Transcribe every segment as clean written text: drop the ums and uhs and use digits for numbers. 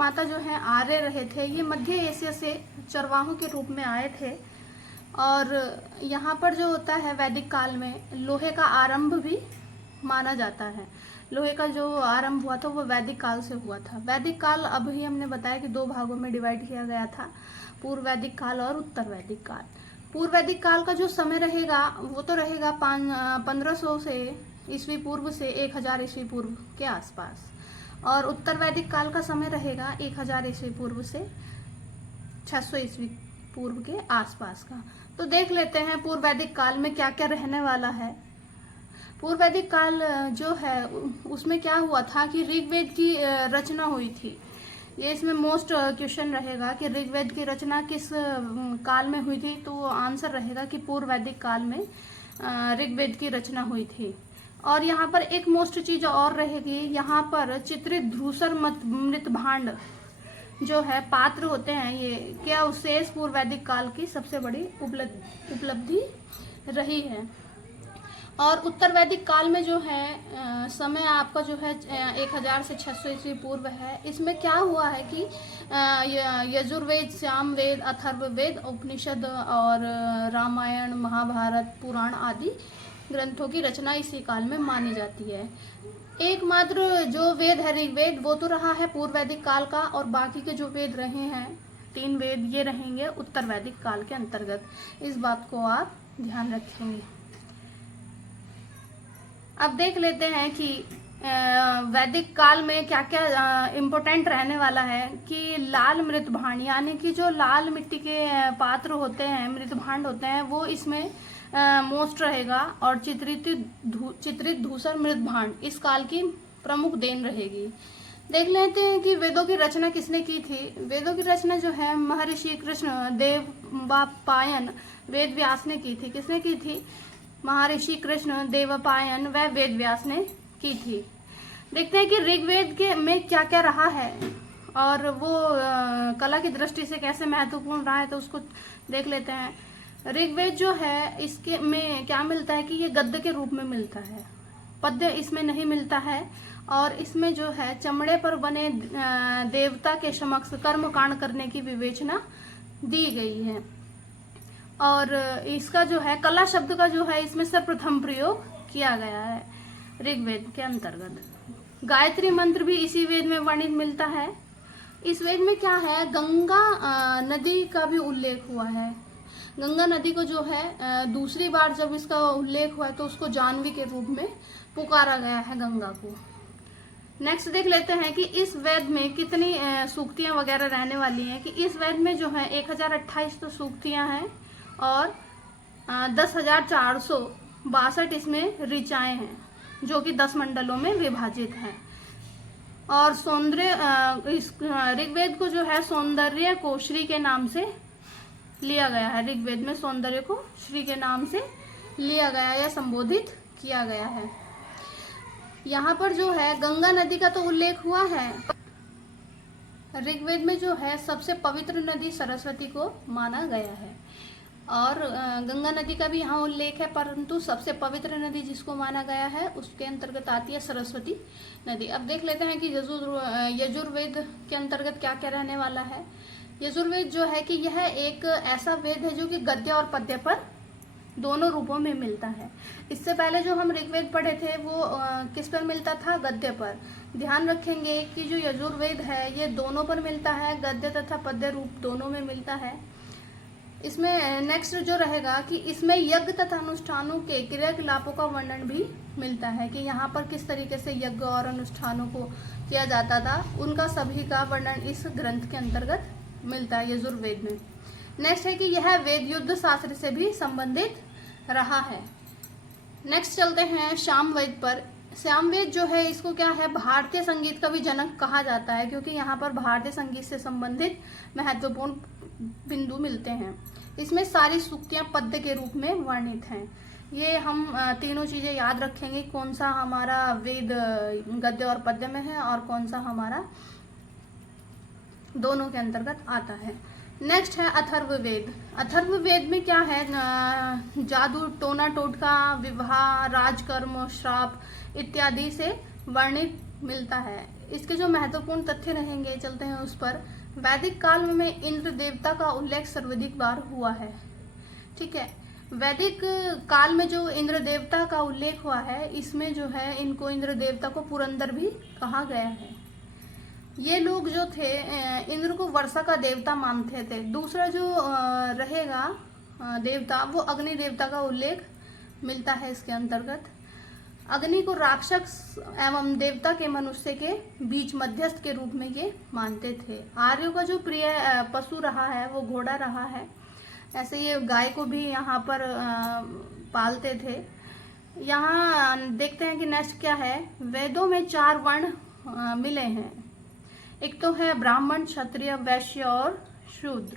निर्माता जो हैं आर्य रहे थे। ये मध्य एशिया से चरवाहों के रूप में आए थे और यहाँ पर जो होता है वैदिक काल में लोहे का आरंभ भी माना जाता है। लोहे का जो आरंभ हुआ था वो वैदिक काल से हुआ था। वैदिक काल अभी हमने बताया कि 2 भागों में डिवाइड किया गया था, पूर्व वैदिक काल और उत्तर वैदिक काल। पूर्व वैदिक काल का जो समय रहेगा वो तो रहेगा 1500 से ईस्वी पूर्व से 1000 ईस्वी पूर्व के आसपास, और उत्तर वैदिक काल का समय रहेगा 1000 ईस्वी पूर्व से 600 ईस्वी पूर्व के आसपास का। तो देख लेते हैं पूर्व वैदिक काल में क्या क्या रहने वाला है। पूर्व वैदिक काल जो है उसमें क्या हुआ था कि ऋग्वेद की रचना हुई थी। ये इसमें मोस्ट क्वेश्चन रहेगा कि ऋग्वेद की रचना किस काल में हुई थी, तो आंसर रहेगा कि पूर्व वैदिक काल में ऋग्वेद की रचना हुई थी। और यहाँ पर एक मोस्ट चीज और रहेगी, यहाँ पर चित्रित धूसर मृत भांड जो है पात्र होते हैं, ये क्या अवशेष पूर्व वैदिक काल की सबसे बड़ी उपलब्धि रही है। और उत्तर वैदिक काल में जो है समय आपका जो है 1000 से 600 ईस्वी पूर्व है। इसमें क्या हुआ है कि यजुर्वेद, सामवेद, अथर्ववेद, उपनिषद और रामायण, महाभारत, पुराण आदि ग्रंथों की रचना इसी काल में मानी जाती है। एकमात्र जो वेद है ऋग्वेद वो तो रहा है पूर्व वैदिक काल का, और बाकी के जो वेद रहे हैं 3 वेद ये रहेंगे उत्तर वैदिक काल के अंतर्गत। इस बात को आप ध्यान रखेंगे। अब देख लेते हैं कि वैदिक काल में क्या क्या इम्पोर्टेंट रहने वाला है कि लाल मृत भांड, यानी कि जो लाल मिट्टी के पात्र होते हैं, मृत भांड होते हैं, वो इसमें मोस्ट रहेगा। और चित्रित धूसर मृत भांड इस काल की प्रमुख देन रहेगी। देख लेते हैं कि वेदों की रचना किसने की थी। वेदों की रचना जो है महर्षि कृष्ण देवपायन वेद व्यास ने की थी। किसने की थी? महर्षि कृष्ण देवपायन व वेद व्यास ने की थी। देखते हैं कि ऋग्वेद के में क्या क्या रहा है और वो कला की दृष्टि से कैसे महत्वपूर्ण रहा है, तो उसको देख लेते हैं। ऋग्वेद जो है इसके में क्या मिलता है कि ये गद्य के रूप में मिलता है, पद्य इसमें नहीं मिलता है। और इसमें जो है चमड़े पर बने देवता के समक्ष कर्म कांड करने की विवेचना दी गई है। और इसका जो है कला शब्द का जो है इसमें सर्वप्रथम प्रयोग किया गया है ऋग्वेद के अंतर्गत। गायत्री मंत्र भी इसी वेद में वर्णित मिलता है। इस वेद में क्या है, गंगा नदी का भी उल्लेख हुआ है। गंगा नदी को जो है दूसरी बार जब इसका उल्लेख हुआ है तो उसको जानवी के रूप में पुकारा गया है गंगा को। नेक्स्ट देख लेते हैं कि इस वेद में कितनी सूक्तियां वगैरह रहने वाली हैं। कि इस वेद में जो है 1028 तो सूक्तियां हैं और 10,462 इसमें ऋचाएं हैं जो कि 10 मंडलों में विभाजित हैं। और सौंदर्य ऋग्वेद को जो है सौंदर्य को श्री के नाम से लिया गया है। ऋग्वेद में सौंदर्य को श्री के नाम से लिया गया या संबोधित किया गया है। यहाँ पर जो है गंगा नदी का तो उल्लेख हुआ है। ऋग्वेद में जो है सबसे पवित्र नदी सरस्वती को माना गया है और गंगा नदी का भी यहाँ उल्लेख है, परंतु सबसे पवित्र नदी जिसको माना गया है उसके अंतर्गत आती है सरस्वती नदी। अब देख लेते हैं कि यजुर्वेद के अंतर्गत क्या क्या रहने वाला है। यजुर्वेद जो है कि यह एक ऐसा वेद है जो कि गद्य और पद्य पर दोनों रूपों में मिलता है। इससे पहले जो हम ऋग्वेद पढ़े थे वो किस पर मिलता था? गद्य पर। ध्यान रखेंगे कि जो यजुर्वेद है ये दोनों पर मिलता है, गद्य तथा पद्य रूप दोनों में मिलता है। इसमें नेक्स्ट जो रहेगा कि इसमें यज्ञ तथा अनुष्ठानों के क्रियाकलापों का वर्णन भी मिलता है कि यहाँ पर किस तरीके से यज्ञ और अनुष्ठानों को किया जाता था, उनका सभी का वर्णन इस ग्रंथ के अंतर्गत मिलता है यजुर्वेद में। नेक्स्ट है कि यह वेद युद्ध शास्त्र से भी संबंधित रहा है। नेक्स्ट चलते हैं सामवेद पर। सामवेद जो है इसको क्या है, भारतीय संगीत का भी जनक कहा जाता है क्योंकि यहाँ पर भारतीय संगीत से संबंधित महत्वपूर्ण बिंदु मिलते हैं। इसमें सारी सूक्तियां पद्य के रूप में वर्णित हैं। ये हम तीनों चीजें याद रखेंगे, कौन सा हमारा वेद गद्य और पद्य में है और कौन सा हमारा दोनों के अंतर्गत आता है। नेक्स्ट है अथर्ववेद। अथर्ववेद में क्या है, जादू, टोना टोटका, विवाह, राजकर्म, श्राप इत्यादि से वर्णित मिलता है। इसके जो महत्वपूर्ण तथ्य रहेंगे, चलते हैं उस पर। वैदिक काल में इंद्र देवता का उल्लेख सर्वाधिक बार हुआ है। ठीक है, वैदिक काल में जो इंद्र देवता का उल्लेख हुआ है, इसमें जो है इनको इंद्र देवता को पुरंदर भी कहा गया है। ये लोग जो थे इंद्र को वर्षा का देवता मानते थे। दूसरा जो रहेगा देवता, वो अग्नि देवता का उल्लेख मिलता है इसके अंतर्गत। अग्नि को राक्षस एवं देवता के मनुष्य के बीच मध्यस्थ के रूप में ये मानते थे। आर्यों का जो प्रिय पशु रहा है वो घोड़ा रहा है। ऐसे ये गाय को भी यहाँ पर पालते थे। यहाँ देखते हैं कि नेक्स्ट क्या है। वेदों में 4 वर्ण मिले हैं। एक तो है ब्राह्मण, क्षत्रिय, वैश्य और शूद्र।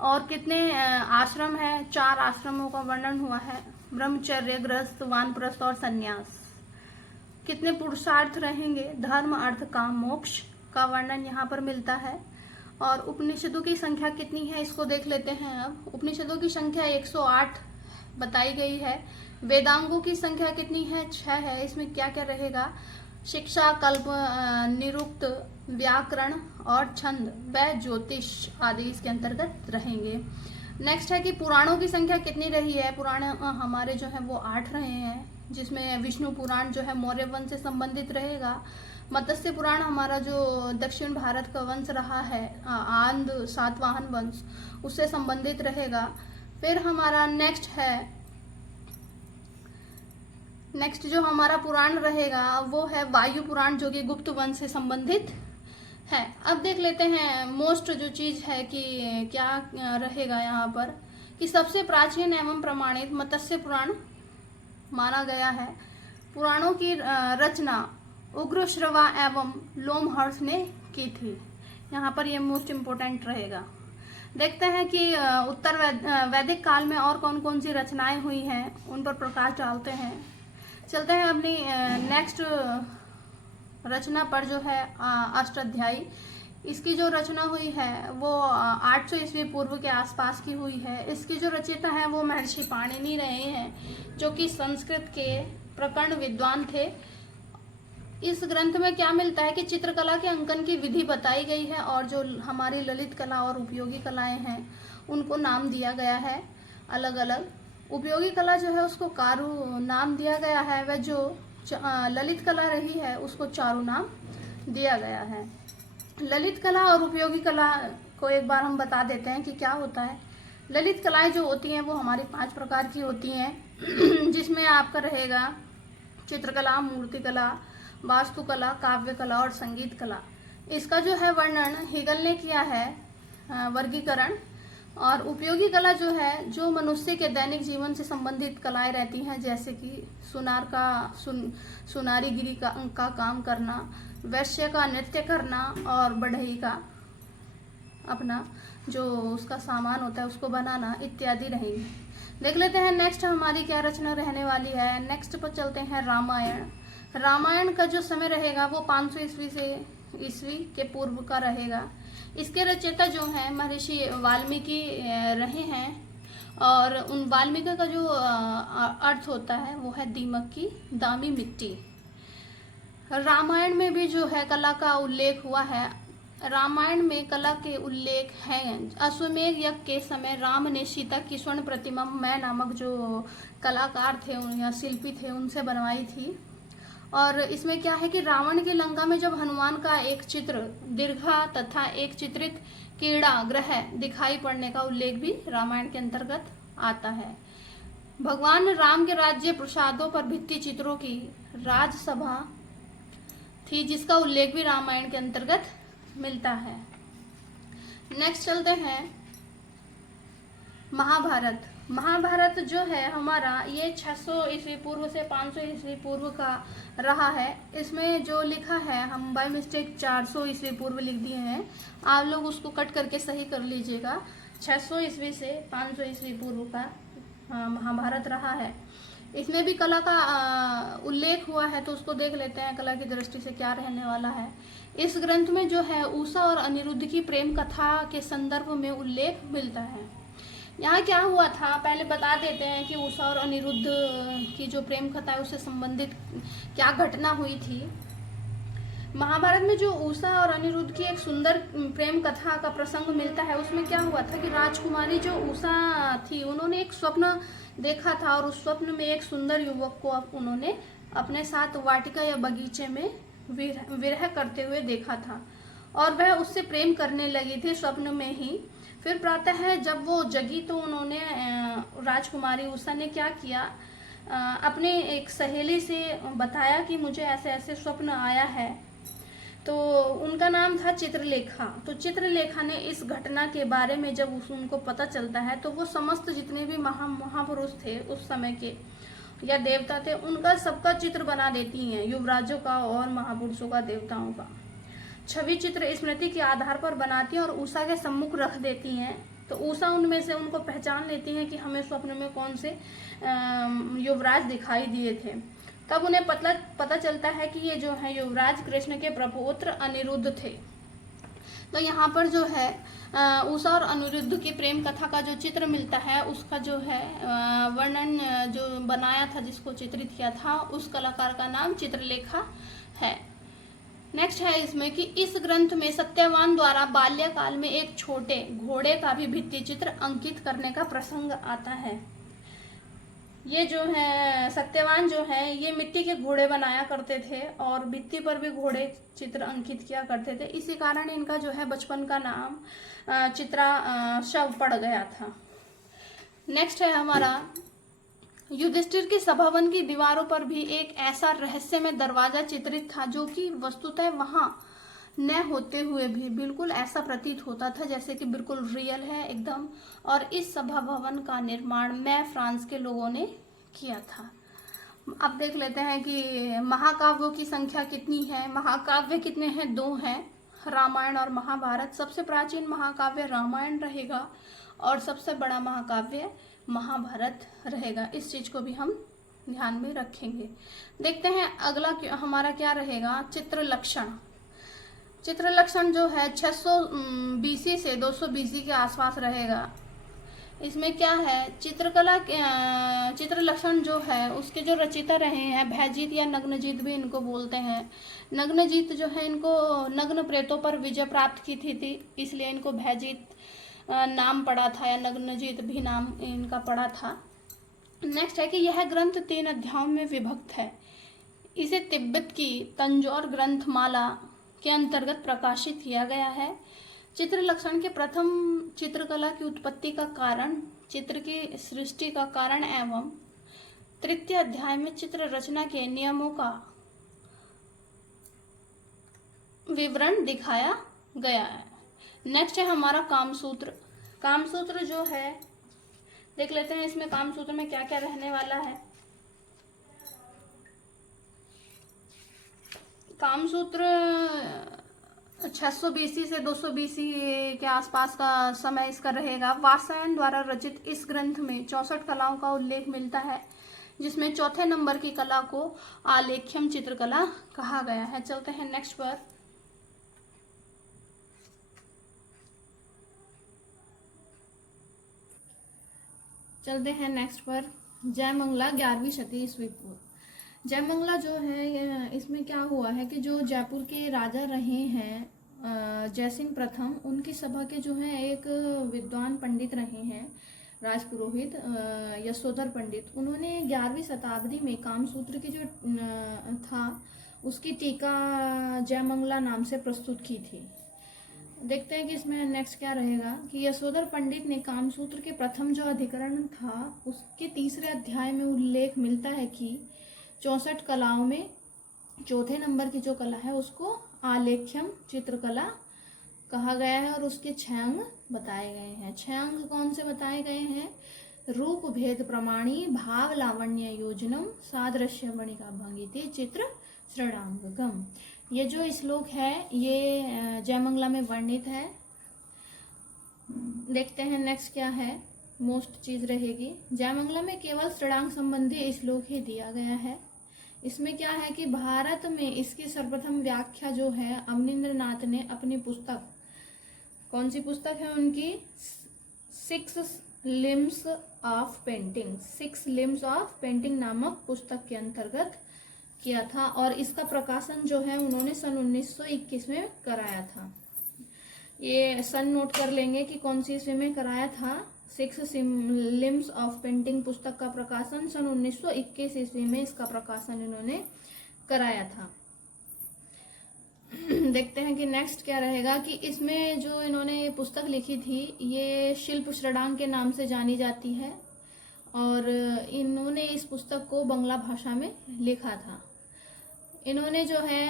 और कितने आश्रम हैं? 4 आश्रमों का वर्णन हुआ है। ब्रह्मचर्य, गृहस्थ, वानप्रस्थ और संन्यास। कितने पुरुषार्थ रहेंगे? धर्म, अर्थ, काम, मोक्ष का वर्णन यहाँ पर मिलता है। और उपनिषदों की संख्या कितनी है इसको देख लेते हैं। अब उपनिषदों की संख्या 108 बताई गई है। वेदांगों की संख्या कितनी है? 6 है। इसमें क्या क्या रहेगा? शिक्षा, कल्प, निरुक्त, व्याकरण और छंद व ज्योतिष आदि इसके अंतर्गत रहेंगे। नेक्स्ट है कि पुराणों की संख्या कितनी रही है। पुराण हमारे जो है वो 8 रहे हैं, जिसमें विष्णु पुराण जो है मौर्य वंश से संबंधित रहेगा। मत्स्य पुराण हमारा जो दक्षिण भारत का वंश रहा है, आंध सातवाहन वंश, उससे संबंधित रहेगा। फिर हमारा नेक्स्ट जो हमारा पुराण रहेगा वो है वायु पुराण, जो कि गुप्त वंश से संबंधित है। अब देख लेते हैं मोस्ट जो चीज है कि क्या रहेगा यहाँ पर, कि सबसे प्राचीन एवं प्रमाणित मत्स्य पुराण माना गया है। पुराणों की रचना उग्रश्रवा एवं लोमहर्ष ने की थी। यहाँ पर ये मोस्ट इम्पोर्टेंट रहेगा। देखते हैं कि उत्तर वैदिक काल में और कौन कौन सी रचनाएं हुई हैं, उन पर प्रकाश डालते हैं। चलते हैं अपनी नेक्स्ट रचना पर, जो है अष्टाध्यायी। इसकी जो रचना हुई है वो 800 ईस्वी पूर्व के आसपास की हुई है। इसकी जो रचयिता है वो महर्षि पाणिनि रहे हैं, जो कि संस्कृत के प्रकरण विद्वान थे। इस ग्रंथ में क्या मिलता है कि चित्रकला के अंकन की विधि बताई गई है, और जो हमारी ललित कला और उपयोगी कलाएं हैं उनको नाम दिया गया है अलग अलग। उपयोगी कला जो है उसको कारू नाम दिया गया है, वह जो ललित कला रही है उसको चारु नाम दिया गया है। ललित कला और उपयोगी कला को एक बार हम बता देते हैं कि क्या होता है। ललित कलाएं जो होती हैं वो हमारी 5 प्रकार की होती हैं, जिसमें आपका रहेगा चित्रकला, मूर्तिकला, वास्तुकला, काव्य कला और संगीत कला। इसका जो है वर्णन हिगल ने किया है, वर्गीकरण। और उपयोगी कला जो है, जो मनुष्य के दैनिक जीवन से संबंधित कलाएं रहती हैं, जैसे कि सुनारीगिरी का काम करना, वैश्य का नृत्य करना और बढ़ई का अपना जो उसका सामान होता है उसको बनाना इत्यादि रहेंगे। देख लेते हैं नेक्स्ट हमारी क्या रचना रहने वाली है। नेक्स्ट पर चलते हैं रामायण। रामायण का जो समय रहेगा वो 500 ईस्वी के पूर्व का रहेगा। इसके रचयिता जो हैं महर्षि वाल्मीकि रहे हैं, और उन वाल्मीकि का जो अर्थ होता है वो है दीमक की दामी मिट्टी। रामायण में भी जो है कला का उल्लेख हुआ है। रामायण में कला के उल्लेख हैं। अश्वमेध यज्ञ के समय राम ने सीता की स्वर्ण प्रतिमा मैं नामक जो कलाकार थे या शिल्पी थे उनसे बनवाई थी। और इसमें क्या है कि रावण की लंका में जब हनुमान का एक चित्र दीर्घा तथा एक चित्रित कीड़ा ग्रह दिखाई पड़ने का उल्लेख भी रामायण के अंतर्गत आता है। भगवान राम के राज्य प्रसादों पर भित्ति चित्रों की राजसभा थी, जिसका उल्लेख भी रामायण के अंतर्गत मिलता है। नेक्स्ट चलते हैं महाभारत। महाभारत जो है हमारा ये 600 ईस्वी पूर्व से 500 ईस्वी पूर्व का रहा है। इसमें जो लिखा है हम बाय मिस्टेक 400 ईस्वी पूर्व लिख दिए हैं, आप लोग उसको कट करके सही कर लीजिएगा। 600 ईस्वी से 500 ईस्वी पूर्व का महाभारत रहा है। इसमें भी कला का उल्लेख हुआ है, तो उसको देख लेते हैं कला की दृष्टि से क्या रहने वाला है। इस ग्रंथ में जो है उषा और अनिरुद्ध की प्रेम कथा के संदर्भ में उल्लेख मिलता है। यहाँ क्या हुआ था पहले बता देते हैं कि उषा और अनिरुद्ध की जो प्रेम कथा है उससे संबंधित क्या घटना हुई थी। महाभारत में जो उषा और अनिरुद्ध की एक सुंदर प्रेम कथा का प्रसंग मिलता है, उसमें क्या हुआ था कि राजकुमारी जो उषा थी, उन्होंने एक स्वप्न देखा था और उस स्वप्न में एक सुंदर युवक को उन्होंने अपने साथ वाटिका या बगीचे में विरह करते हुए देखा था और वह उससे प्रेम करने लगी थी स्वप्न में ही। फिर प्रातः जब वो जगी तो उन्होंने राजकुमारी उषा ने क्या किया, अपने एक सहेली से बताया कि मुझे ऐसे ऐसे स्वप्न आया है। तो उनका नाम था चित्रलेखा। तो चित्रलेखा ने इस घटना के बारे में जब उनको पता चलता है तो वो समस्त जितने भी महापुरुष थे उस समय के या देवता थे, उनका सबका चित्र बना देती हैं, युवराजों का और महापुरुषों का, देवताओं का छवि चित्र स्मृति के आधार पर बनाती हैं और उषा के सम्मुख रख देती हैं। तो उषा उनमें से उनको पहचान लेती हैं कि हमें स्वप्न में कौन से युवराज दिखाई दिए थे। तब उन्हें पता चलता है कि ये जो है युवराज कृष्ण के प्रपौत्र अनिरुद्ध थे। तो यहाँ पर जो है उषा और अनिरुद्ध की प्रेम कथा का जो चित्र मिलता है, उसका जो है वर्णन जो बनाया था, जिसको चित्रित किया था, उस कलाकार का नाम चित्रलेखा है। नेक्स्ट है इसमें कि इस ग्रंथ में सत्यवान द्वारा बाल्यकाल में एक छोटे घोड़े का भी भित्ति चित्र अंकित करने का प्रसंग आता है। ये जो है सत्यवान जो है ये मिट्टी के घोड़े बनाया करते थे और भित्ति पर भी घोड़े चित्र अंकित किया करते थे। इसी कारण इनका जो है बचपन का नाम चित्रा शव पड़ गया था। नेक्स्ट है हमारा युधिष्ठिर की सभावन की दीवारों पर भी एक ऐसा रहस्यमय दरवाजा चित्रित था जो कि वस्तुतः वहां न होते हुए भी बिल्कुल ऐसा प्रतीत होता था जैसे कि बिल्कुल रियल है एकदम। और इस सभा भवन का निर्माण फ्रांस के लोगों ने किया था। अब देख लेते हैं कि महाकाव्यों की संख्या कितनी है। महाकाव्य कितने हैं? 2 हैं, रामायण और महाभारत। सबसे प्राचीन महाकाव्य रामायण रहेगा और सबसे बड़ा महाकाव्य महाभारत रहेगा। इस चीज को भी हम ध्यान में रखेंगे। देखते हैं अगला हमारा क्या रहेगा, चित्र लक्षण। चित्र लक्षण जो है 600 BC से 200 BC के आसपास रहेगा। इसमें क्या है, चित्र लक्षण जो है उसके जो रचयिता रहे हैं भयजीत या नग्नजीत भी इनको बोलते हैं। नग्नजीत जो है इनको नग्न प्रेतों पर विजय प्राप्त की थी, इसलिए इनको भयजीत नाम पड़ा था या नग्नजीत भी नाम इनका पड़ा था। नेक्स्ट है कि यह ग्रंथ 3 अध्यायों में विभक्त है। इसे तिब्बत की तंजौर ग्रंथमाला के अंतर्गत प्रकाशित किया गया है। चित्र लक्षण के प्रथम चित्रकला की उत्पत्ति का कारण, चित्र की सृष्टि का कारण एवं तृतीय अध्याय में चित्र रचना के नियमों का विवरण दिखाया गया है। नेक्स्ट है हमारा कामसूत्र। कामसूत्र जो है देख लेते हैं इसमें कामसूत्र में क्या क्या रहने वाला है। कामसूत्र 600 BC से 200 BC के आसपास का समय इसका रहेगा। वात्स्यायन द्वारा रचित इस ग्रंथ में 64 कलाओं का उल्लेख मिलता है, जिसमें चौथे नंबर की कला को आलेख्यम चित्रकला कहा गया है। चलते हैं नेक्स्ट पर। जयमंगला 11वीं शती ईस्वी पूर्व। जयमंगला जो है इसमें क्या हुआ है कि जो जयपुर के राजा रहे हैं जयसिंह प्रथम, उनकी सभा के जो है एक विद्वान पंडित रहे हैं, राजपुरोहित यशोधर पंडित। उन्होंने 11वीं शताब्दी में कामसूत्र की जो था उसकी टीका जयमंगला नाम से प्रस्तुत की थी। देखते हैं कि इसमें नेक्स्ट क्या रहेगा कि यशोधर पंडित ने कामसूत्र के प्रथम जो अधिकरण था उसके 3रे अध्याय में उल्लेख मिलता है कि 64 कलाओं में चौथे नंबर की जो कला है उसको आलेख्यम चित्रकला कहा गया है और उसके 6 अंग बताए गए हैं। 6 अंग कौन से बताए गए हैं? रूप भेद प्रमाणी, भाव लावण्य योजनम, सादृश्य वणिका भंगिति, चित्र श्रृणांगम। ये जो श्लोक है ये जयमंगला में वर्णित है। देखते हैं नेक्स्ट क्या है, मोस्ट चीज रहेगी। जयमंगला में केवल श्रृणांग संबंधी श्लोक ही दिया गया है। इसमें क्या है कि भारत में इसकी सर्वप्रथम व्याख्या जो है अवनींद्रनाथ ने अपनी पुस्तक, कौन सी पुस्तक है उनकी, 6 लिम्स ऑफ पेंटिंग नामक पुस्तक के अंतर्गत किया था और इसका प्रकाशन जो है उन्होंने सन 1921 में कराया था। ये सन नोट कर लेंगे कि कौन सी ईस्वी में कराया था। 6 लिम्स ऑफ पेंटिंग पुस्तक का प्रकाशन सन 1921 ईस्वी में इसका प्रकाशन इन्होंने कराया था। देखते हैं कि नेक्स्ट क्या रहेगा कि इसमें जो इन्होंने पुस्तक लिखी थी ये शिल्प श्रृडांग के नाम से जानी जाती है और इन्होंने इस पुस्तक को बंगला भाषा में लिखा था। इन्होंने जो है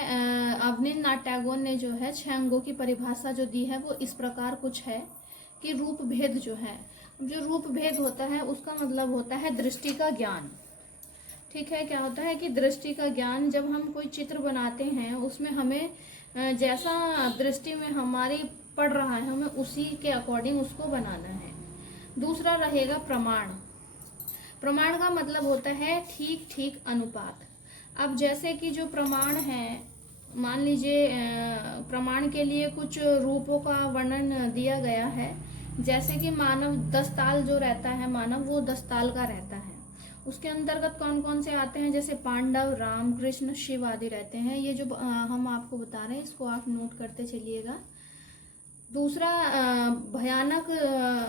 अवनींद्रनाथ टैगोर ने जो है 6 अंगों की परिभाषा जो दी है वो इस प्रकार कुछ है कि रूप भेद जो है, जो रूप भेद होता है उसका मतलब होता है दृष्टि का ज्ञान। ठीक है, क्या होता है कि दृष्टि का ज्ञान, जब हम कोई चित्र बनाते हैं उसमें हमें जैसा दृष्टि में हमारी पड़ रहा है हमें उसी के अकॉर्डिंग उसको बनाना है। दूसरा रहेगा प्रमाण। प्रमाण का मतलब होता है ठीक ठीक अनुपात। अब जैसे कि जो प्रमाण है, मान लीजिए प्रमाण के लिए कुछ रूपों का वर्णन दिया गया है, जैसे कि मानव 10 ताल जो रहता है, मानव वो 10 ताल का रहता है। उसके अंतर्गत कौन कौन से आते हैं, जैसे पांडव, राम, कृष्ण, शिव आदि रहते हैं। ये जो हम आपको बता रहे हैं इसको आप नोट करते चलिएगा। दूसरा भयानक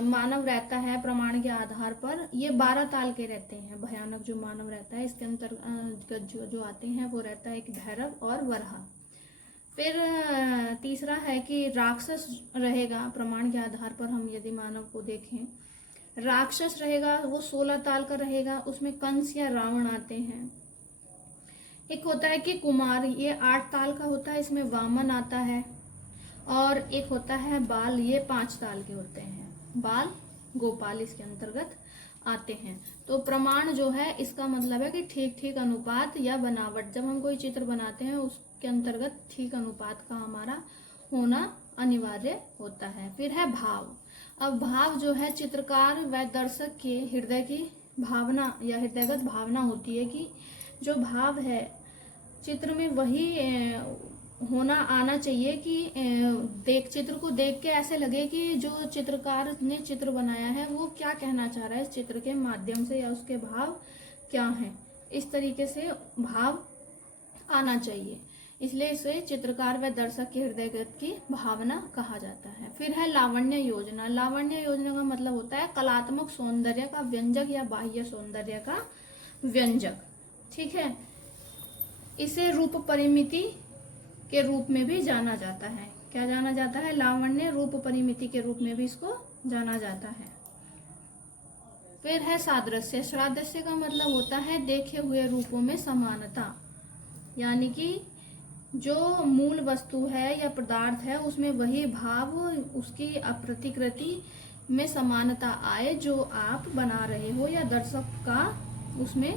मानव रहता है प्रमाण के आधार पर, ये 12 ताल के रहते हैं। भयानक जो मानव रहता है इसके अंतर्गत जो आते हैं वो रहता है एक भैरव और वराह। फिर तीसरा है कि राक्षस रहेगा प्रमाण के आधार पर। हम यदि मानव को देखें, राक्षस रहेगा वो 16 ताल का रहेगा, उसमें कंस या रावण आते हैं। एक होता है कि कुमार, ये 8 ताल का होता है, इसमें वामन आता है। और एक होता है बाल, ये 5 ताल के होते हैं, बाल गोपाल इसके अंतर्गत आते हैं। तो प्रमाण जो है इसका मतलब है कि ठीक ठीक अनुपात या बनावट। जब हम कोई चित्र बनाते हैं उसके अंतर्गत ठीक अनुपात का हमारा होना अनिवार्य होता है। फिर है भाव। अब भाव जो है चित्रकार व दर्शक के हृदय की भावना या हृदयगत भावना होती है कि जो भाव है चित्र में वही होना आना चाहिए कि चित्र को देख के ऐसे लगे कि जो चित्रकार ने चित्र बनाया है वो क्या कहना चाह रहा है इस चित्र के माध्यम से, या उसके भाव क्या हैं, इस तरीके से भाव आना चाहिए। इसलिए इसे चित्रकार व दर्शक के हृदयगत की भावना कहा जाता है। फिर है लावण्य योजना। लावण्य योजना का मतलब होता है कलात्मक सौंदर्य का व्यंजक या बाह्य सौंदर्य का व्यंजक। ठीक है, इसे रूप परिमिति के रूप में भी जाना जाता है। क्या जाना जाता है? लावण्य रूप परिमिति के रूप में भी इसको जाना जाता है। फिर है सादृश्य। सादृश्य का मतलब होता है देखे हुए रूपों में समानता, यानी कि जो मूल वस्तु है या पदार्थ है उसमें वही भाव, उसकी प्रतिकृति में समानता आए जो आप बना रहे हो या दर्शक का उसमें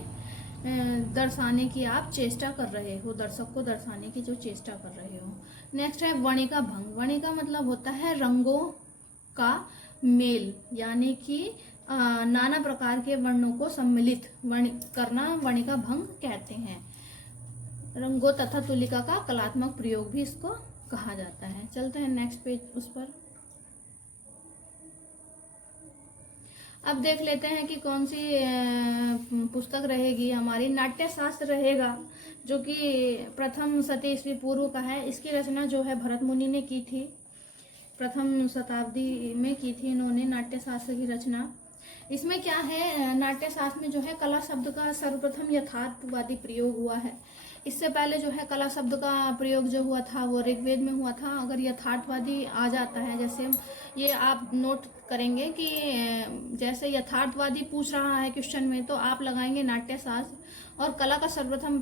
दर्शाने की आप चेष्टा कर रहे हो, दर्शक को दर्शाने की जो चेष्टा कर रहे हो। नेक्स्ट है वणिका भंग। वणिका मतलब होता है रंगों का मेल, यानी कि नाना प्रकार के वर्णों को सम्मिलित करना वणिका भंग कहते हैं। रंगों तथा तुलिका का कलात्मक प्रयोग भी इसको कहा जाता है। चलते हैं नेक्स्ट पेज उस पर। अब देख लेते हैं कि कौन सी पुस्तक रहेगी हमारी। नाट्य शास्त्र रहेगा, जो कि प्रथम शती ईस्वी पूर्व का है। इसकी रचना जो है भरत मुनि ने की थी, प्रथम शताब्दी में की थी इन्होंने नाट्य शास्त्र की रचना। इसमें क्या है, नाट्य शास्त्र में जो है कला शब्द का सर्वप्रथम यथार्थवादी प्रयोग हुआ है। इससे पहले जो है कला शब्द का प्रयोग जो हुआ था वो ऋग्वेद में हुआ था। अगर यथार्थवादी आ जाता है, जैसे ये आप नोट करेंगे कि जैसे यथार्थवादी पूछ रहा है क्वेश्चन में, तो आप लगाएंगे नाट्य शास्त्र, और कला का सर्वप्रथम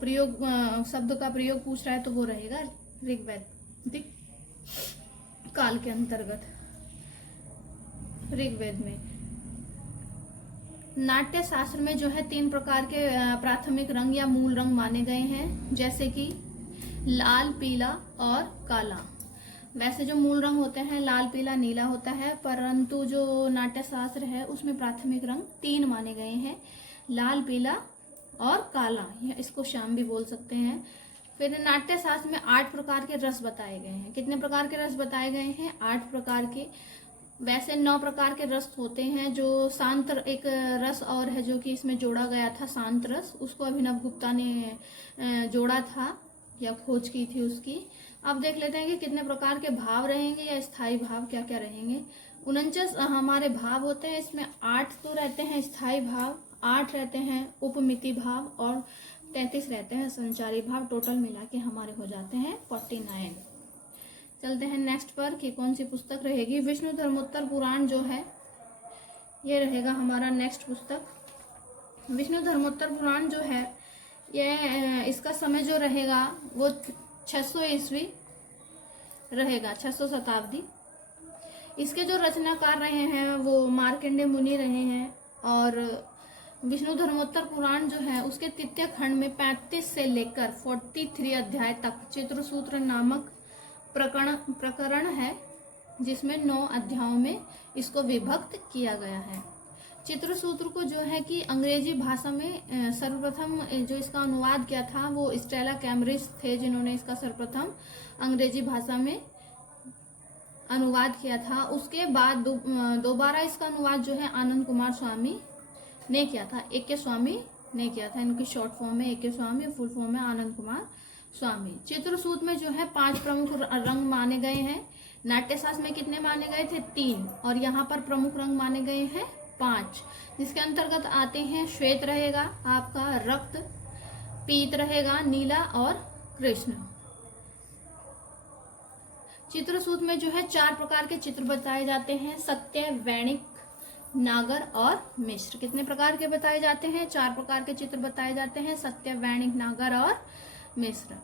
प्रयोग शब्द का प्रयोग पूछ रहा है तो वो रहेगा ऋग्वेदिक काल के अंतर्गत, ऋग्वेद में। नाट्य शास्त्र में जो है 3 प्रकार के प्राथमिक रंग या मूल रंग माने गए हैं, जैसे कि लाल, पीला और काला। वैसे जो मूल रंग होते हैं लाल, पीला, नीला होता है, परंतु जो नाट्य शास्त्र है उसमें प्राथमिक रंग 3 माने गए हैं, लाल, पीला और काला, या इसको श्याम भी बोल सकते हैं। फिर नाट्य शास्त्र में 8 प्रकार के रस बताए गए हैं। कितने प्रकार के रस बताए गए हैं? 8 प्रकार के। वैसे 9 प्रकार के रस होते हैं। जो शांत एक रस और है जो कि इसमें जोड़ा गया था, शांत रस, उसको अभिनव गुप्ता ने जोड़ा था या खोज की थी उसकी। अब देख लेते हैं कि कितने प्रकार के भाव रहेंगे या स्थायी भाव क्या क्या रहेंगे। 49 हमारे भाव होते हैं, इसमें 8 तो रहते हैं स्थायी भाव, 8 रहते हैं उपमिति भाव और 33 रहते हैं संचारी भाव। टोटल मिला के हमारे हो जाते हैं 49। चलते हैं नेक्स्ट पर कि कौन सी पुस्तक रहेगी। विष्णु धर्मोत्तर पुराण जो है ये रहेगा हमारा नेक्स्ट पुस्तक। विष्णु धर्मोत्तर पुराण जो है ये इसका समय जो रहेगा वो 600 ईस्वी रहेगा, 600 शताब्दी। इसके जो रचनाकार रहे हैं वो मार्कंडेय मुनि रहे हैं। और विष्णु धर्मोत्तर पुराण जो है उसके तृतीय खंड में 35 से लेकर 43 अध्याय तक चित्रसूत्र नामक प्रकरण है, जिसमें 9 अध्यायों में इसको विभक्त किया गया है। चित्रसूत्र को जो है कि अंग्रेजी भाषा में सर्वप्रथम जो इसका अनुवाद किया था वो स्टेला कैम्ब्रिज थे, जिन्होंने इसका सर्वप्रथम अंग्रेजी भाषा में अनुवाद किया था। उसके बाद दोबारा इसका अनुवाद जो है आनंद कुमार स्वामी ने किया था, एक के स्वामी ने किया था। इनकी शॉर्ट फॉर्म में एक के स्वामी, फुल फॉर्म में आनंद कुमार स्वामी। चित्रसूत्र में जो है 5 प्रमुख रंग माने गए हैं। नाट्यशास्त्र में कितने माने गए थे? 3। और यहाँ पर प्रमुख रंग माने गए हैं 5, जिसके अंतर्गत आते हैं श्वेत रहेगा आपका, रक्त, पीत रहेगा, नीला और कृष्ण। चित्रसूत्र में जो है 4 प्रकार के चित्र बताए जाते हैं, सत्य, वैणिक, नागर और मिश्र। कितने प्रकार के बताए जाते हैं? 4 प्रकार के चित्र बताए जाते हैं, सत्य, वैणिक, नागर और मिश्र।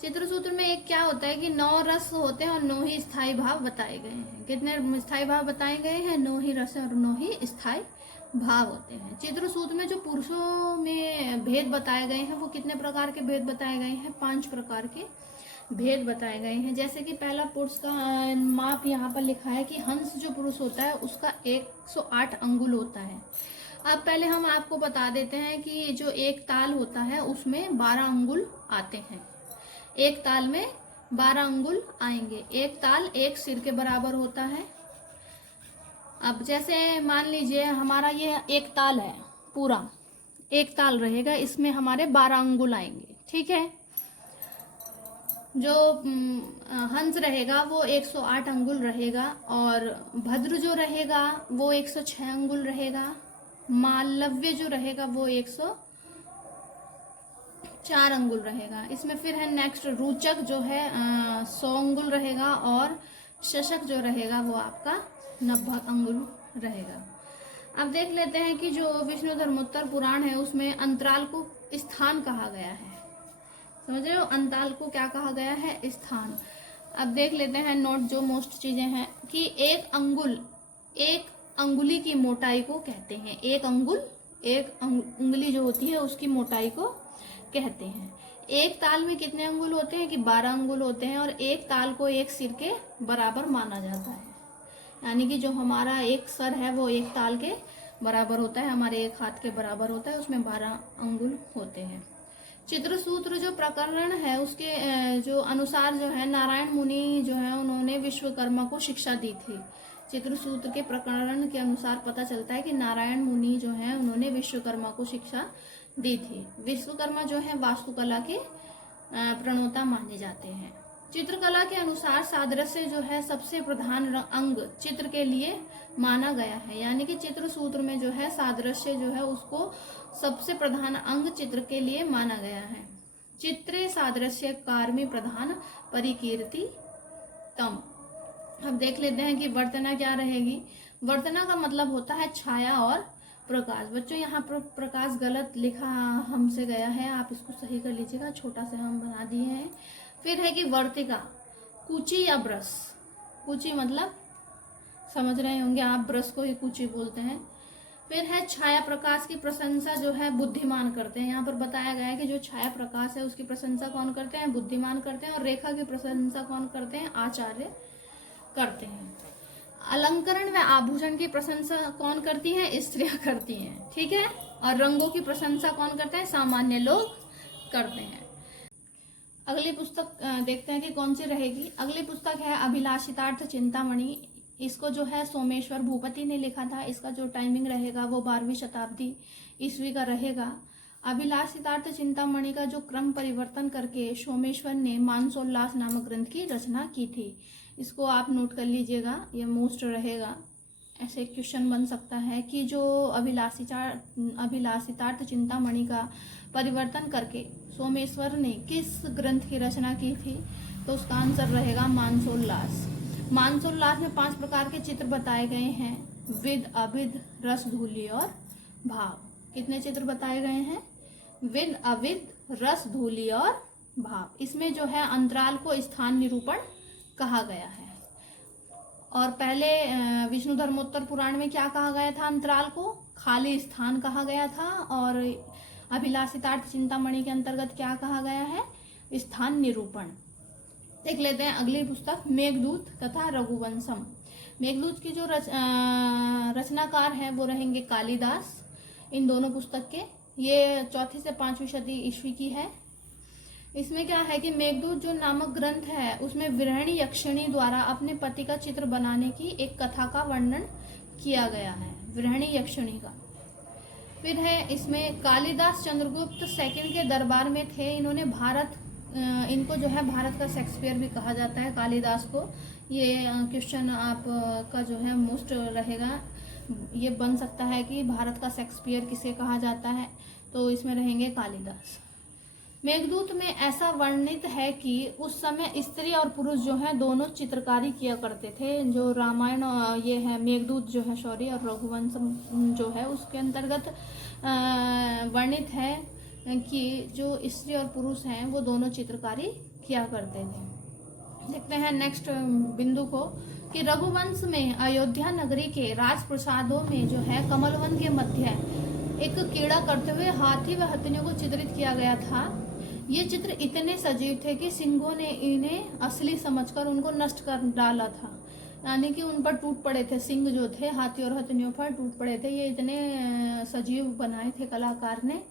चित्रसूत्र में एक क्या होता है कि 9 रस होते हैं और 9 ही स्थायी भाव बताए गए हैं। कितने स्थायी भाव बताए गए हैं? 9 ही रस और 9 ही स्थायी भाव होते हैं। चित्रसूत्र में जो पुरुषों में भेद बताए गए हैं वो कितने प्रकार के भेद बताए गए हैं? 5 प्रकार के भेद बताए गए हैं। जैसे कि पहला पुरुष का माप यहाँ पर लिखा है कि हंस जो पुरुष होता है उसका 108 अंगुल होता है। अब पहले हम आपको बता देते हैं कि जो एक ताल होता है उसमें 12 अंगुल आते हैं। एक ताल में 12 अंगुल आएंगे। एक ताल एक सिर के बराबर होता है। अब जैसे मान लीजिए हमारा ये एक ताल है, पूरा एक ताल रहेगा, इसमें हमारे 12 अंगुल आएंगे, ठीक है। जो हंस रहेगा वो 108 अंगुल रहेगा और भद्र जो रहेगा वो 106 अंगुल रहेगा। मालव्य जो रहेगा वो 104 अंगुल रहेगा। इसमें फिर है नेक्स्ट रुचक जो है 100 अंगुल रहेगा और शशक जो रहेगा वो आपका 90 अंगुल रहेगा। अब देख लेते हैं कि जो विष्णु धर्मोत्तर पुराण है उसमें अंतराल को स्थान कहा गया है। समझ रहे हो? अंतराल को क्या कहा गया है? स्थान। अब देख लेते हैं नोट जो मोस्ट चीजें हैं कि एक अंगुली की मोटाई को कहते हैं। एक उंगली जो होती है उसकी मोटाई को कहते हैं। एक ताल में कितने अंगुल होते हैं? कि 12 अंगुल होते हैं और एक ताल को एक सिर के बराबर माना जाता है। यानी कि जो हमारा एक सर है वो एक ताल के बराबर होता है, हमारे एक हाथ के बराबर होता है, उसमें 12 अंगुल होते हैं। चित्रसूत्र जो प्रकरण है उसके जो अनुसार जो है नारायण मुनि जो है उन्होंने विश्वकर्मा को शिक्षा दी थी। चित्रसूत्र के प्रकरण के अनुसार पता चलता है कि नारायण मुनि जो है उन्होंने विश्वकर्मा को शिक्षा दी थी। विश्वकर्मा जो है वास्तुकला के प्रणेता माने जाते हैं। चित्रकला के अनुसार सादृश्य जो है सबसे प्रधान अंग चित्र के लिए माना गया है। यानी कि चित्रसूत्र में जो है सादृश्य जो है उसको सबसे प्रधान अंग चित्र के लिए माना गया है। चित्रे सादृश्य कार्मी प्रधान परिकीर्ति तम। अब देख लेते हैं कि वर्तना क्या रहेगी। वर्तना का मतलब होता है छाया और प्रकाश। बच्चों यहाँ पर प्रकाश गलत लिखा हमसे गया है, आप इसको सही कर लीजिएगा, छोटा सा हम बना दिए हैं। फिर है कि वर्तिका, कूची या ब्रश। कूची मतलब समझ रहे होंगे आप, ब्रश को ही कूची बोलते हैं। फिर है छाया प्रकाश की प्रशंसा जो है बुद्धिमान करते हैं। यहाँ पर बताया गया है कि जो छाया प्रकाश है उसकी प्रशंसा कौन करते हैं? बुद्धिमान करते हैं। और रेखा की प्रशंसा कौन करते हैं? आचार्य करते हैं। अलंकरण व आभूषण की प्रशंसा कौन करती है? स्त्रियां करती हैं, ठीक है। और रंगों की प्रशंसा कौन करते हैं? सामान्य लोग करते हैं। अगली पुस्तक देखते हैं कि कौन सी रहेगी। अगली पुस्तक है अभिलाषितार्थ चिंतामणि। इसको जो है सोमेश्वर भूपति ने लिखा था। इसका जो टाइमिंग रहेगा वो 12वीं शताब्दी ईस्वी का रहेगा। अभिलाष सिद्धार्थ चिंतामणि का जो क्रम परिवर्तन करके सोमेश्वर ने मानसोल्लास नामक ग्रंथ की रचना की थी। इसको आप नोट कर लीजिएगा, ये मोस्ट रहेगा। ऐसे क्वेश्चन बन सकता है कि जो अभिलाष सिद्धार्थ चिंतामणि का परिवर्तन करके सोमेश्वर ने किस ग्रंथ की रचना की थी, तो उसका आंसर रहेगा मानसोल्लास। मानसोल्लास में 5 प्रकार के चित्र बताए गए हैं, विद, अविद, रस, धूलि और भाव। कितने चित्र बताए गए हैं? विद, अविद, रस, धूलि और भाव। इसमें जो है अंतराल को स्थान निरूपण कहा गया है। और पहले विष्णु धर्मोत्तर पुराण में क्या कहा गया था? अंतराल को खाली स्थान कहा गया था। और अभिलाष सिद्धार्थ चिंतामणि के अंतर्गत क्या कहा गया है? स्थान निरूपण। देख लेते हैं अगली पुस्तक, मेघदूत तथा रघुवंशम। मेघदूत की जो रचनाकार है वो रहेंगे कालिदास। इन दोनों पुस्तक के, ये 4वीं से 5वीं सदी ईस्वी की है। इसमें क्या है कि मेघदूत जो नामक ग्रंथ है उसमें विरहिणी यक्षिणी द्वारा अपने पति का चित्र बनाने की एक कथा का वर्णन किया गया है, विरहिणी यक्षिणी का। फिर है इसमें कालिदास चंद्रगुप्त सेकंड के दरबार में थे। इन्होंने इनको जो है भारत का शेक्सपियर भी कहा जाता है, कालिदास को। ये क्वेश्चन आप का जो है मोस्ट रहेगा। ये बन सकता है कि भारत का शेक्सपियर किसे कहा जाता है, तो इसमें रहेंगे कालिदास। मेघदूत में ऐसा वर्णित है कि उस समय स्त्री और पुरुष जो है दोनों चित्रकारी किया करते थे। जो रामायण ये है मेघदूत जो है और रघुवंश जो है उसके अंतर्गत वर्णित है कि जो स्त्री और पुरुष हैं वो दोनों चित्रकारी किया करते थे। देखते हैं नेक्स्ट बिंदु को कि रघुवंश में अयोध्या नगरी के राजप्रसादों में जो है कमलवन के मध्य एक कीड़ा करते हुए हाथी व हथनियों को चित्रित किया गया था। ये चित्र इतने सजीव थे कि सिंहों ने इन्हें असली समझकर उनको नष्ट कर डाला था, यानी कि उन पर टूट पड़े थे। सिंह जो थे हाथी और हथनियों पर टूट पड़े थे। ये इतने सजीव बनाए थे कलाकार ने,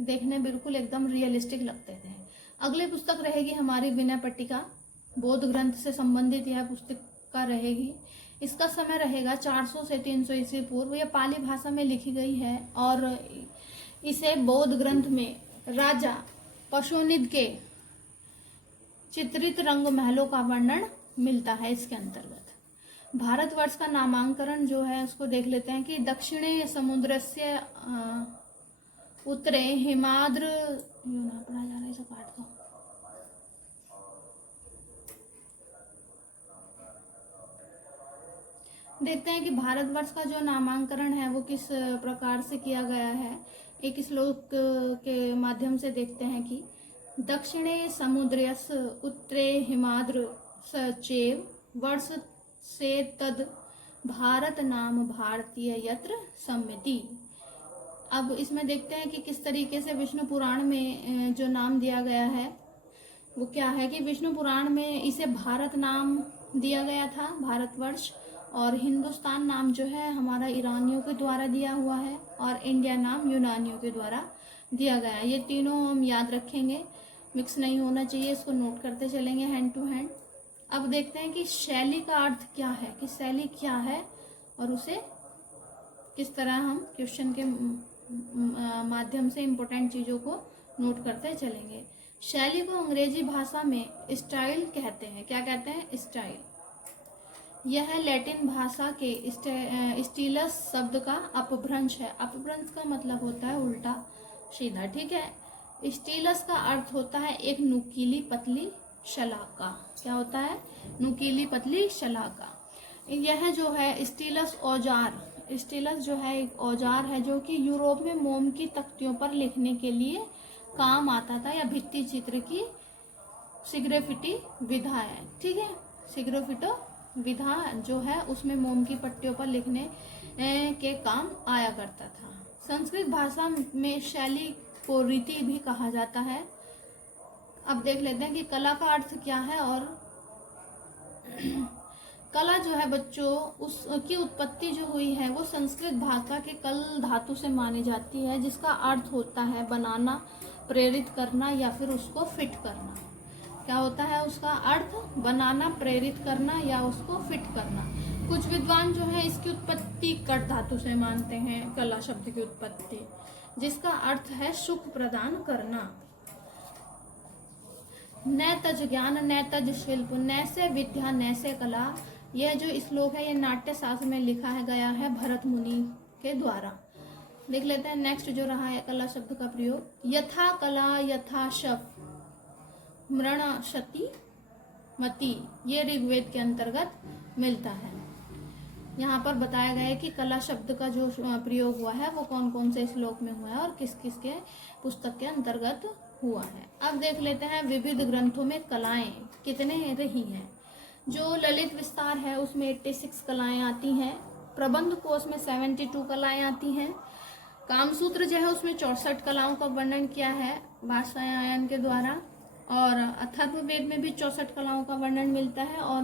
देखने बिल्कुल एकदम रियलिस्टिक लगते थे। अगली पुस्तक रहेगी हमारी विनय पट्टिका, बौद्ध ग्रंथ से संबंधित यह पुस्तिका रहेगी। इसका समय रहेगा 400 से 300 ईस्वी पूर्व। यह पाली भाषा में लिखी गई है और इसे बौद्ध ग्रंथ में राजा पशुनिद के चित्रित रंग महलों का वर्णन मिलता है इसके अंतर्गत। भारतवर्ष का नामांकरण जो है उसको देख लेते हैं कि दक्षिणे समुद्र से उत्तरे हिमाद्र पढ़ा जा रहा है, इसे काट दो। देखते हैं कि भारतवर्ष का जो नामांकरण है वो किस प्रकार से किया गया है। एक श्लोक के माध्यम से देखते हैं कि दक्षिणे समुद्रयस उत्तरे हिमाद्र सचेव वर्ष से तद भारत नाम भारतीय यत्र सम्मिति। अब इसमें देखते हैं कि किस तरीके से विष्णु पुराण में जो नाम दिया गया है वो क्या है कि विष्णु पुराण में इसे भारत नाम दिया गया था, भारतवर्ष, और हिंदुस्तान नाम जो है हमारा ईरानियों के द्वारा दिया हुआ है और इंडिया नाम यूनानियों के द्वारा दिया गया है। ये तीनों हम याद रखेंगे, मिक्स नहीं होना चाहिए, इसको नोट करते चलेंगे हैंड टू हैंड। अब देखते हैं कि शैली का अर्थ क्या है, कि शैली क्या है और उसे किस तरह हम क्वेश्चन के माध्यम से इम्पोर्टेंट चीज़ों को नोट करते चलेंगे। शैली को अंग्रेजी भाषा में स्टाइल कहते हैं। क्या कहते हैं? स्टाइल। यह लैटिन भाषा के स्टीलस शब्द का अपभ्रंश है। अपभ्रंश का मतलब होता है उल्टा सीधा, ठीक है। स्टीलस का अर्थ होता है एक नुकीली पतली शलाका। क्या होता है? नुकीली पतली शलाका। यह जो है स्टीलस औजार, स्टीलस जो है एक औजार है जो कि यूरोप में मोम की तख्तियों पर लिखने के लिए काम आता था, या भित्ति चित्र की सिग्रेफिटी विधा है, ठीक है। सिग्रेफिटो विधा जो है उसमें मोम की पट्टियों पर लिखने के काम आया करता था। संस्कृत भाषा में शैली को रीति भी कहा जाता है। अब देख लेते हैं कि कला का अर्थ क्या है। और कला जो है बच्चों, उसकी उत्पत्ति जो हुई है वो संस्कृत भाषा के कल धातु से मानी जाती है, जिसका अर्थ होता है बनाना, प्रेरित करना या फिर उसको फिट करना। क्या होता है उसका अर्थ? बनाना, प्रेरित करना या उसको फिट करना। कुछ विद्वान जो है इसकी उत्पत्ति कट धातु से मानते हैं, कला शब्द की उत्पत्ति, जिसका अर्थ है सुख प्रदान करना। नैतज ज्ञान, नैतज शिल्प, नैसे विद्या, नैसे कला, यह जो श्लोक है ये नाट्य शास्त्र में लिखा है गया है भरत मुनि के द्वारा। देख लेते हैं नेक्स्ट जो रहा है कला शब्द का प्रयोग। यथा कला यथा शप मृणशति मति, ये ऋग्वेद के अंतर्गत मिलता है। यहाँ पर बताया गया है कि कला शब्द का जो प्रयोग हुआ है वो कौन कौन से श्लोक में हुआ है और किस किस के पुस्तक के अंतर्गत हुआ है। अब देख लेते हैं विविध ग्रंथों में कलाएं कितने रही हैं। जो ललित विस्तार है उसमें 86 कलाएं आती हैं। प्रबंध कोश में 72 कलाएं आती हैं। कामसूत्र जो है उसमें 64 कलाओं का वर्णन किया है वात्स्यायन के द्वारा। और अथर्ववेद में भी 64 कलाओं का वर्णन मिलता है और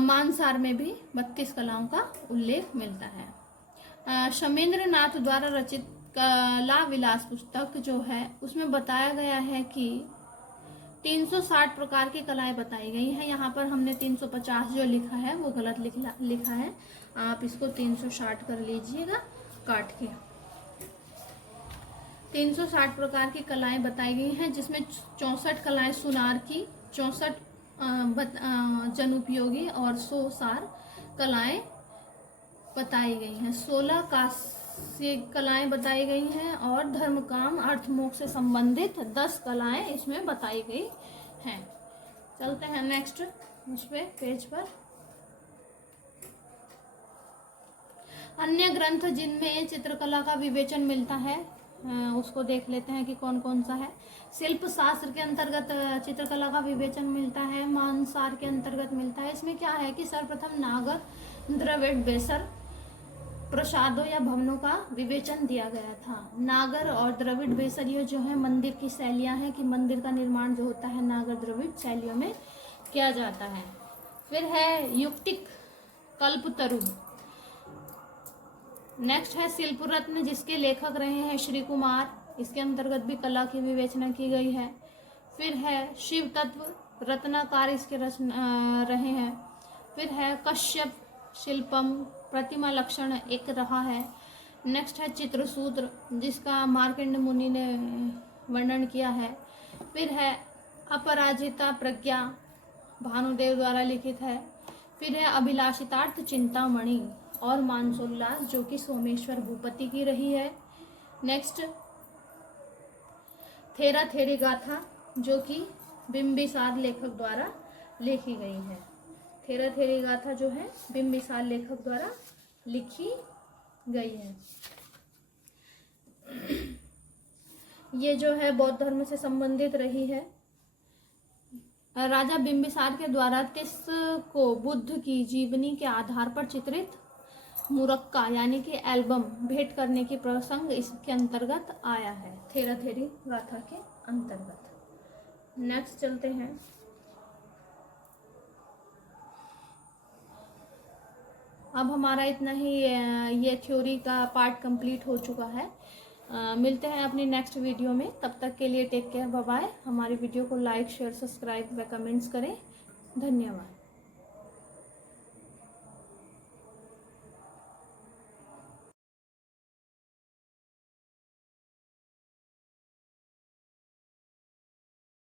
मानसार में भी 32 कलाओं का उल्लेख मिलता है। शमेंद्र नाथ द्वारा रचित कला विलास पुस्तक जो है उसमें बताया गया है कि 360 प्रकार की कलाएं बताई गई हैं। यहाँ पर हमने 350 जो लिखा है वो गलत लिखा है, आप इसको 360 कर लीजिएगा काट के। 360 प्रकार की कलाएं बताई गई हैं, जिसमें 64 कलाएं सुनार की, 64 जनोपयोगी और 100 सार कलाएं बताई गई हैं। 16 कास्य कलाएं बताई गई हैं और धर्म काम अर्थ मोक्ष से संबंधित 10 कलाएं इसमें बताई गई हैं। चलते हैं नेक्स्ट उस पे पेज पर। अन्य ग्रंथ जिनमें चित्रकला का विवेचन मिलता है उसको देख लेते हैं कि कौन कौन सा है। शिल्प शास्त्र के अंतर्गत चित्रकला का विवेचन मिलता है। मानसार के अंतर्गत मिलता है। इसमें क्या है कि सर्वप्रथम नागर, द्रविड़, बेसर प्रसादों या भवनों का विवेचन दिया गया था। नागर और द्रविड़ बेसर ये जो है मंदिर की शैलियां हैं कि मंदिर का निर्माण जो होता है नागर द्रविड़ शैलियों में किया जाता है। फिर है युक्तिक कल्पतरु। नेक्स्ट है शिल्प रत्न जिसके लेखक रहे हैं श्री कुमार, इसके अंतर्गत भी कला की विवेचना की गई है। फिर है शिव तत्व रत्नाकार, इसके रहे हैं। फिर है कश्यप शिल्पम, प्रतिमा लक्षण एक रहा है। नेक्स्ट है चित्रसूत्र जिसका मार्कंड मुनि ने वर्णन किया है। फिर है अपराजिता प्रज्ञा, भानुदेव द्वारा लिखित है। फिर है अभिलाषितार्थ चिंतामणि और मानसोल्लास जो कि सोमेश्वर भूपति की रही है। नेक्स्ट थेरा थेरी गाथा जो कि बिंबिसार लेखक द्वारा लिखी गई है। थेरा थेरी गाथा जो है बिंबिसार लेखक द्वारा लिखी गई है। ये जो है बौद्ध धर्म से संबंधित रही है। राजा बिंबिसार के द्वारा तिस को बुद्ध की जीवनी के आधार पर चित्रित मुरक्का यानी कि एल्बम भेंट करने की प्रसंग इसके अंतर्गत आया है, थेरा थेरी गाथा के अंतर्गत। नेक्स्ट चलते हैं। अब हमारा इतना ही ये थ्योरी का पार्ट कंप्लीट हो चुका है। मिलते हैं अपनी नेक्स्ट वीडियो में, तब तक के लिए टेक केयर, बाय बाय। हमारी वीडियो को लाइक शेयर सब्सक्राइब व कमेंट्स करें। धन्यवाद।